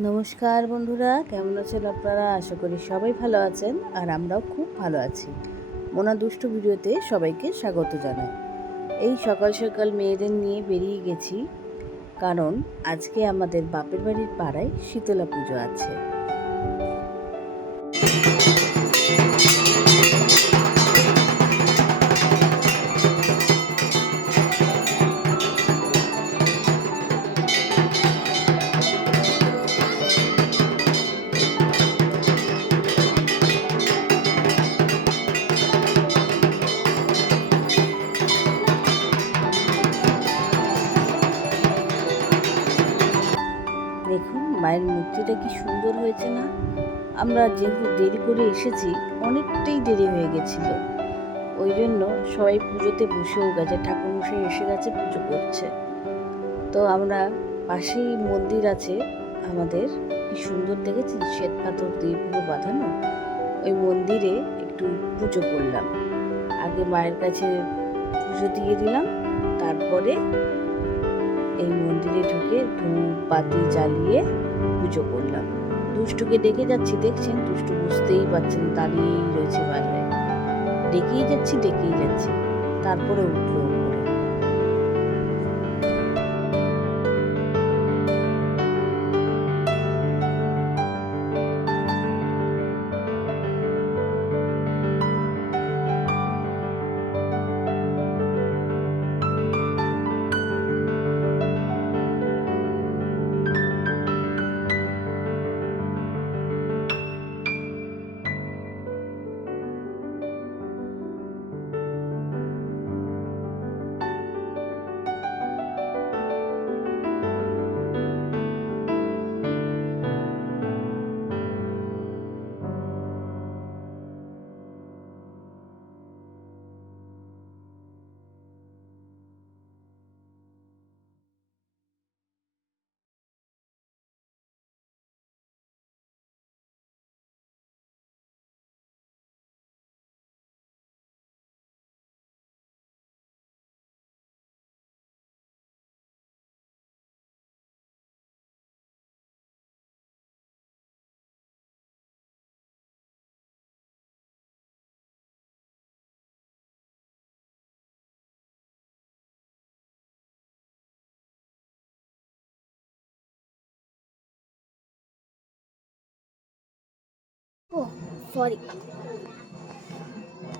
নমস্কার বন্ধুরা, কেমন আছেন আপনারা? আশা করি সবাই ভালো আছেন, আর আমরাও খুব ভালো আছি। মোনা দুষ্টু ভিডিওতে সবাইকে স্বাগত জানাই। এই সকাল সকাল মেয়েদের নিয়ে বেরিয়ে গেছি, কারণ আজকে আমাদের বাপের বাড়ির পাড়ায় শীতলা পুজো আছে। দেখুন মায়ের মূর্তিটা কি সুন্দর হয়েছে না? আমরা যেহেতু দেরি করে এসেছি, অনেকটাই দেরি হয়ে গেছিল, ওই জন্য সবাই পুজোতে বসেও গেছে। ঠাকুরমশাই এসে গেছে, পুজো করছে। তো আমরা পাশেই মন্দির আছে আমাদের, কি সুন্দর দেখেছি, শ্বেত পাথর দিয়ে পুরো বাঁধানো। ওই মন্দিরে একটু পুজো করলাম। আগে মায়ের কাছে পুজো দিয়ে দিলাম, তারপরে এই মন্দিরে ঢুকে ধূপ বাতি জ্বালিয়ে পুজো করলাম। দুষ্টুকে ডেকে যাচ্ছি, দেখছেন দুষ্টু বুঝতেই পারছেন, দাঁড়িয়েই রয়েছে বাজারে। ডেকেই যাচ্ছি, তারপরে উঠলো উপরে।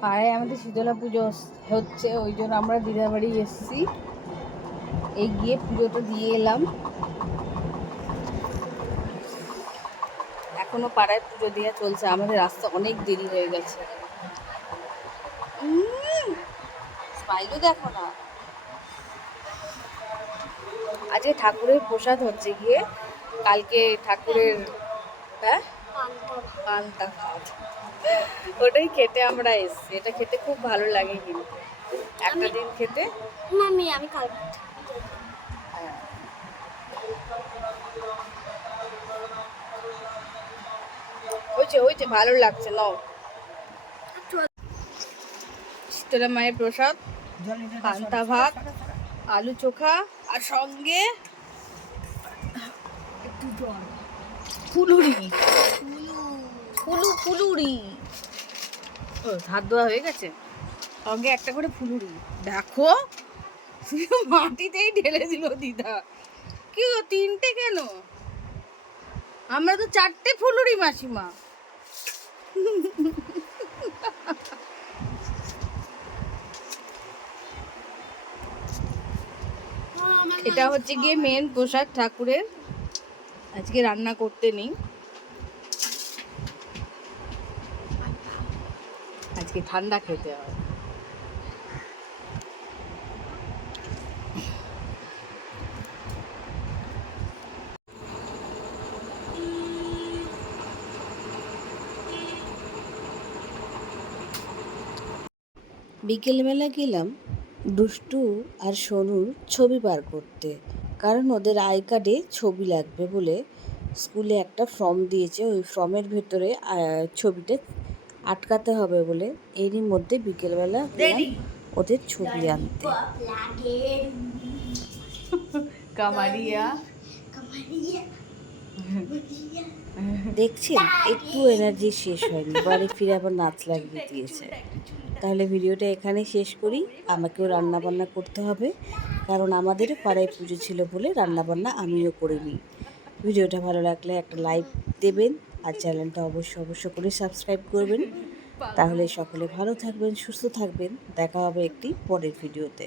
পাড়ায় আমাদের শীতলা পুজো হচ্ছে, ওই জন্য আমরা দিদার বাড়ি এসেছি। এই গিয়ে পুজোটা দিয়ে এলাম। এখনো পাড়ায় পুজো দেওয়া চলছে, আমাদের রাস্তা অনেক দেরি হয়ে গেছে। স্মাইলও দেখো না। আজকে ঠাকুরের প্রসাদ হচ্ছে গিয়ে, কালকে ঠাকুরের পান্তা ভাত, ওটাই খেতে আমরা এসছি। এটা খেতে খুব ভালো লাগে, কিন্তু একটা দিন খেতে আমি হয়েছে ভালো লাগছে। নাও, শীতলা মায়ের প্রসাদ, পান্তা ভাত, আলু চোখা, আর সঙ্গে একটু জল, ফুলুরি। ও, হাত ধোয়া হয়ে গেছে। সঙ্গে একটা করে ফুলুরি। দেখো, মাটিতেই ঢেলে দিল দিদা। কি গো, তিনটে কেন? আমরা তো 4টে ফুলুরি মাসিমা। এটা হচ্ছে গিয়ে মেন প্রসাদ ঠাকুরের। আজকে রান্না করতে নেই, আজকে ঠান্ডা খেতে হয়। বিকেলবেলা গেলাম দুষ্টু আর সোনুর ছবি বার করতে, কারণ ওদের আই কার্ডে ছবি লাগবে বলে স্কুলে একটা ফর্ম দিয়েছে। ওই ফর্মের ভেতরে ছবিটা আটকাতে হবে বলে এরই মধ্যে বিকেলবেলা গেলাম ওদের ছবি আনতে। কামারিয়া দেখছেন একটু এনার্জি শেষ হয়নি, বাড়ি ফিরে আবার নাচ লাগিয়ে দিয়েছে। তাহলে ভিডিওটা এখানেই শেষ করি। আমাকেও রান্নাবান্না করতে হবে, কারণ আমাদেরও পাড়ায় পুজো ছিল বলে রান্নাবান্না আমিও করিনি। ভিডিওটা ভালো লাগলে একটা লাইক দেবেন, আর চ্যানেলটা অবশ্য করে সাবস্ক্রাইব করবেন। তাহলে সকলে ভালো থাকবেন, সুস্থ থাকবেন। দেখা হবে একটি পরের ভিডিওতে।